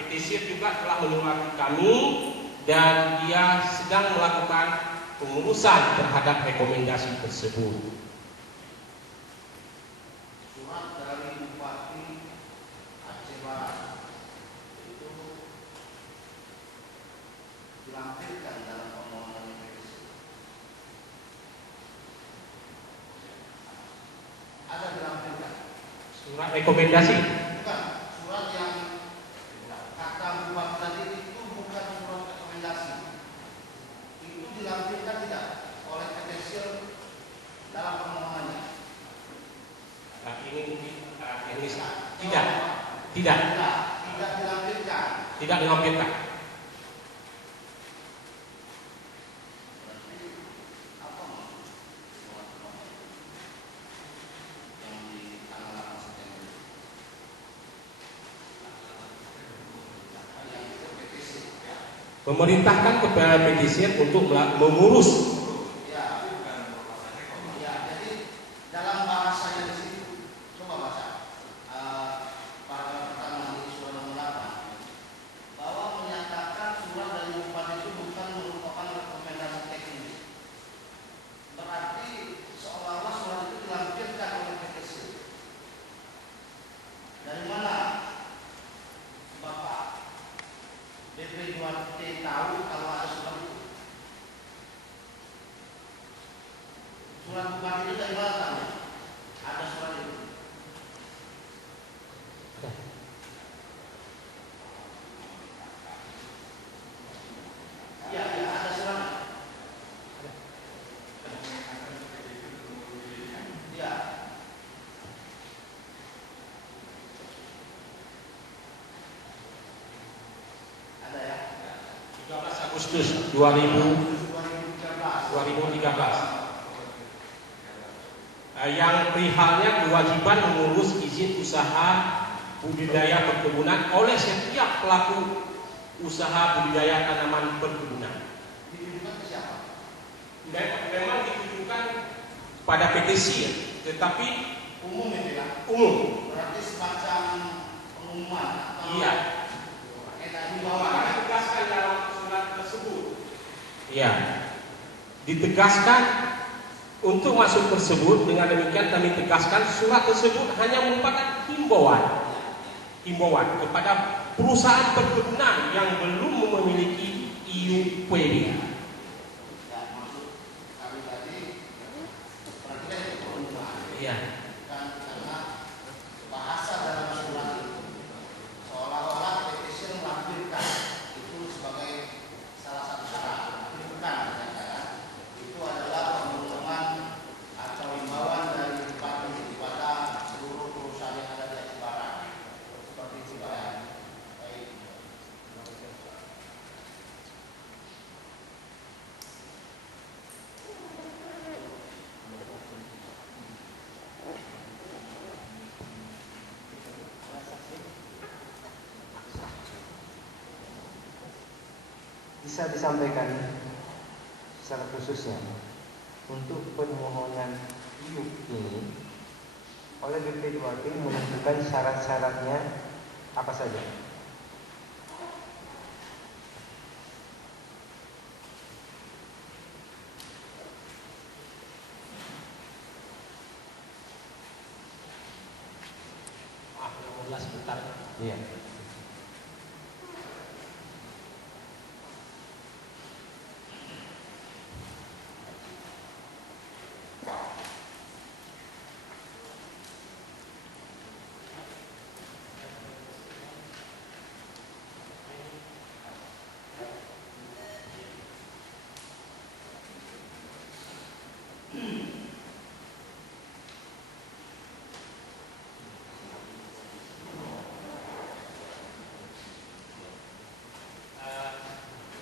PTC juga telah menyurati kami dan dia sedang melakukan pengurusan terhadap rekomendasi tersebut. Surat dari Bupati Aceh Barat itu dilampirkan dalam permohonan PTC. Ada dilampirkan. Surat rekomendasi. Bukan, surat yang kata Bupati tadi itu bukan surat rekomendasi. Itu dilampirkan tidak oleh PTC dalam permohonannya? Nah, ini mungkin teknis. Tidak dilampirkan. Tidak dilampirkan. Berarti apa maksud yang di tanggal 8 September? Yang itu PTC. Memerintahkan kepada PTC untuk mengurus. Ya, jadi dalam bahasanya di situ, coba baca paragraf pertama di surat nomor 8 bahwa menyatakan surat dari Bupati itu bukan merupakan rekomendasi teknis. Berarti seolah-olah surat itu dilampirkan oleh PTC. Dari mana Bapak BP2T tahu kalau ada surat itu? Surat Bupati itu dari mana tahu? Ada surat itu. Iya, ada surat. Iya. Ada ya? 13 Agustus 2013. 2013. Yang perihalnya kewajiban mengurus izin usaha budidaya perkebunan oleh setiap pelaku usaha budidaya tanaman perkebunan. Ditujukan ke siapa? Memang ditujukan pada PTC, tetapi Umum itu ya? umum. Berarti semacam pengumuman atau Iya. himbauan. Maka ditegaskan dalam surat tersebut. Iya. Ditegaskan untuk masuk tersebut. Dengan demikian kami tegaskan surat tersebut hanya merupakan himbauan kepada perusahaan perkebunan yang belum memiliki IUPD. Ya, maksud kami tadi berarti kan itu pengumuman. Iya. Dan karena bahasa dalam surat itu seolah-olah PTC melampirkan itu sebagai salah satu syarat. Tapi bukan, kan? Itu adalah pengumuman atau himbauan dari Bupati kepada seluruh perusahaan yang ada di Aceh Barat. Seperti itu, Pak. Baik. Bisa disampaikan secara khususnya untuk permohonan IUP ini oleh BP2T menentukan syarat-syaratnya apa saja. Sebentar. Iya.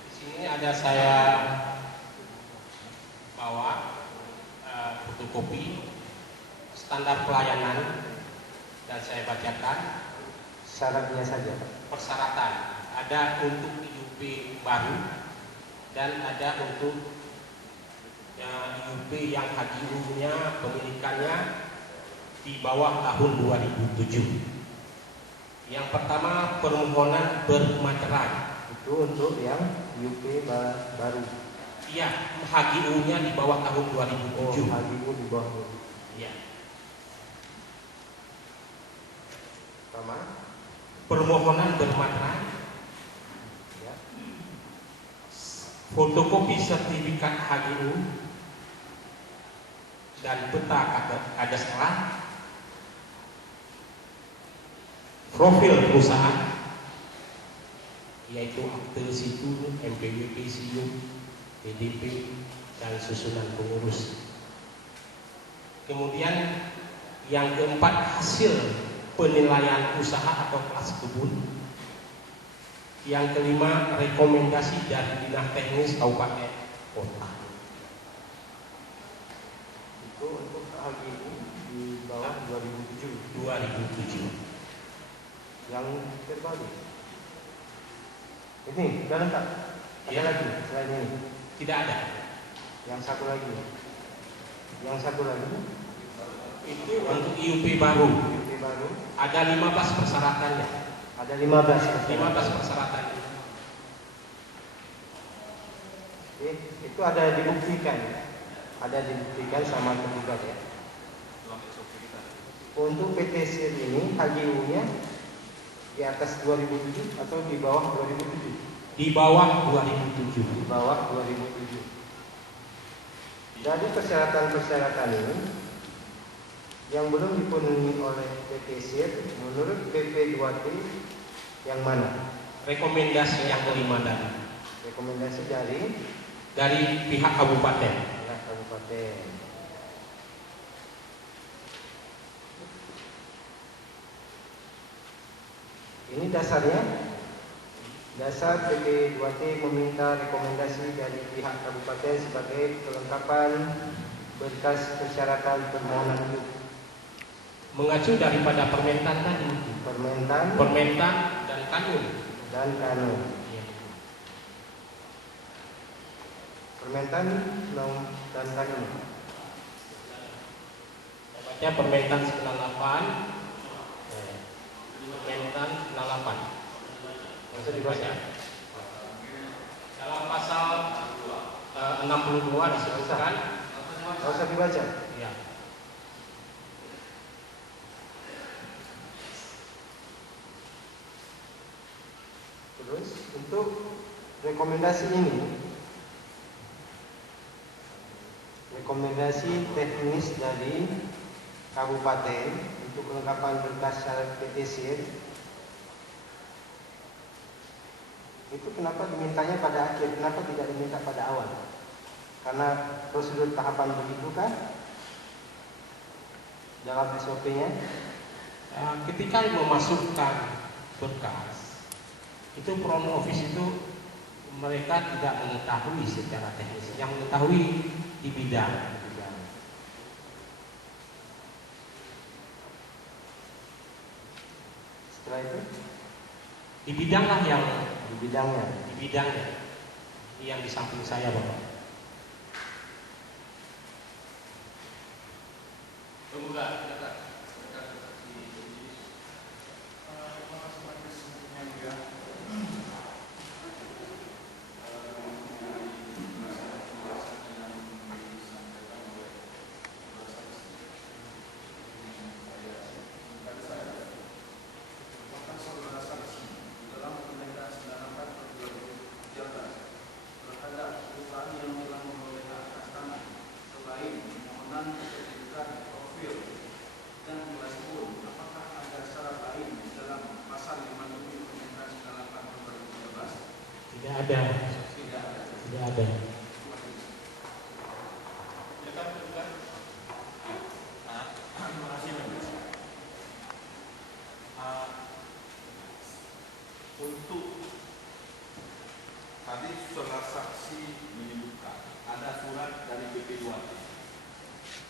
Di sini ada saya bawa fotokopi standar pelayanan dan saya bacakan Syaratnya saja. persyaratan. Ada untuk IUP baru dan ada untuk IUP yang HGU-nya pemilikannya di bawah tahun 2007. Yang pertama permohonan bermaterai. Itu untuk yang IUP baru. Iya, HGU-nya di bawah tahun 2007. HGU di bawah. Iya. Pertama, Permohonan bermaterai. ya. Fotokopi sertifikat HGU dan peta kadastral. Profil perusahaan, yaitu akte situ, MPWP, SIUP, PDP, dan susunan pengurus. Kemudian yang keempat, hasil penilaian usaha atau kelas kebun. Yang kelima, rekomendasi dari Dinas Teknis Kabupaten Kota. Itu untuk HGU di bawah 2007. Yang terbaru. Ini sudah lengkap. Ada Ya. lagi selain ini? Tidak ada. Yang satu lagi. Yang satu lagi. Itu untuk IUP baru. IUP baru. Ada 15 persyaratannya. Ada 15. 15 persyaratannya. Itu ada dibuktikan. Ada dibuktikan sama tergugat ya. Untuk PT SIR ini HGU-nya di atas 2007 atau di bawah 2007? Di bawah 2007. Di bawah 2007. Jadi persyaratan-persyaratan ini yang belum dipenuhi oleh PT SIR menurut PP2T yang mana? Rekomendasi yang kelima tadi Rekomendasi dari pihak kabupaten. pihak kabupaten. Ini dasarnya. Dasar PP2T meminta rekomendasi dari pihak kabupaten sebagai kelengkapan berkas persyaratan permohonan hidup. Mengacu daripada permentan tadi. Permentan dan kanun. Dan kanun. Ya. Permentan dan kanun. Baca permentan 98. Permentan 98. Bisa dibaca. Dalam pasal 62 disebutkan. Tidak usah dibaca. Ya. Terus untuk rekomendasi ini, rekomendasi teknis dari kabupaten untuk kelengkapan berkas syarat PT SIR itu kenapa dimintanya pada akhir? Kenapa tidak diminta pada awal? Karena prosedur tahapan begitu kan dalam SOP-nya. Ketika memasukkan berkas, itu front office itu mereka tidak mengetahui secara teknis, yang mengetahui di bidang. Setelah itu Di bidanglah yang di bidangnya. di bidangnya. Ini yang di samping saya, Bapak. Tidak ada. Untuk tadi saudara saksi menyebutkan ada surat dari BP2T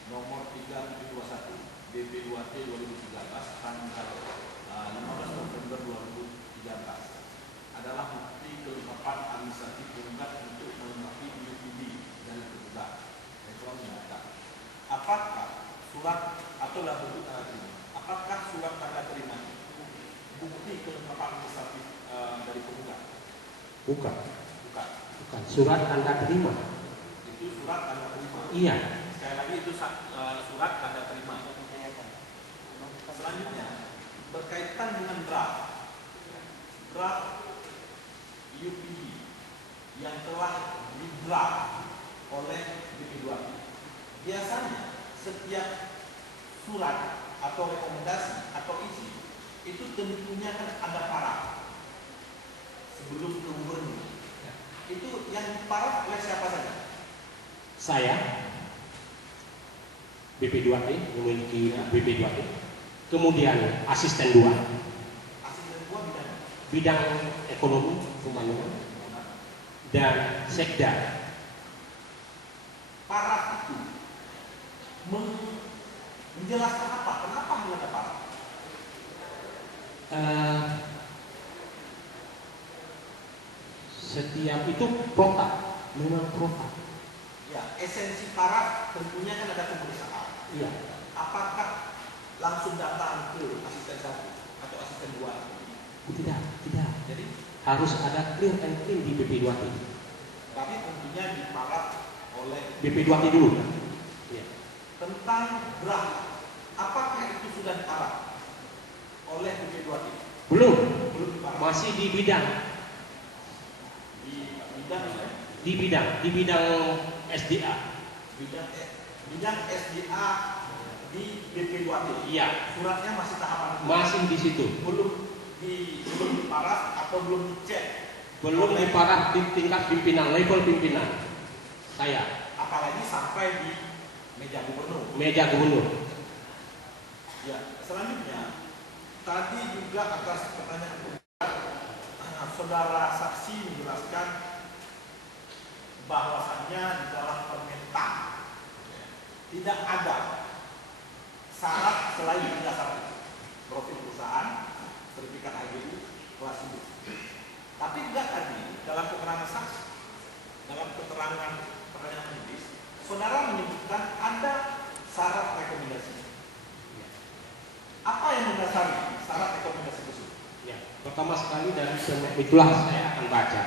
nomor 3721 BP2T 2013 tanggal 15 November 2013 adalah bukti kelengkapan administratif penggugat untuk melengkapi UPD dari penggugat. Itu menyatakan apakah surat atau dalam bentuk tanda terima? Apakah surat tanda terima itu bukti Bukan. Bukan. Bukan. Surat tanda terima. Itu surat tanda terima. Iya. Sekali lagi itu surat tanda terima. Selanjutnya berkaitan dengan draft UPD yang telah di-draft oleh BP2T. Biasanya setiap surat atau rekomendasi atau isi itu tentunya kan ada paraf sebelum ke gubernur. Itu yang diparaf oleh siapa saja? Saya BP2T, memiliki BP2T. Kemudian asisten 2, Asisten 2 bidang bidang ekonomi pembangunan, dan sekda. paraf itu menjelaskan apa? Kenapa hanya ada paraf? Setiap itu prota, memang prota. Ya, esensi paraf tentunya kan ada pemeriksaan. Iya. Apakah langsung datang ke asisten 1 atau asisten 2? Tidak, tidak. Jadi, Harus ada clear and clean di BP2T. tapi tentunya diparaf oleh BP2T dulu. Iya. tentang draft. Apakah itu sudah diparaf oleh BP2T? Belum, Belum diparaf. masih di bidang, Di bidang SDA. bidang SDA di BP2T. Iya, Suratnya masih tahapan itu. masih di situ. belum diparaf atau belum dicek. Belum diparaf di tingkat pimpinan, level pimpinan. Saya, Apalagi sampai di meja gubernur. meja gubernur. Ya, selanjutnya tadi juga atas pertanyaan saudara saksi menjelaskan bahwasannya di dalam permentan tidak ada syarat selain 3 syarat itu. Profil perusahaan, sertifikat HGU, kelas hidup. Tapi juga tadi dalam keterangan saksi, dalam keterangan medis, saudara menyebutkan ada syarat rekomendasi. Apa yang mendasari syarat rekomendasi tersebut? Ya, pertama sekali dari itulah saya akan baca.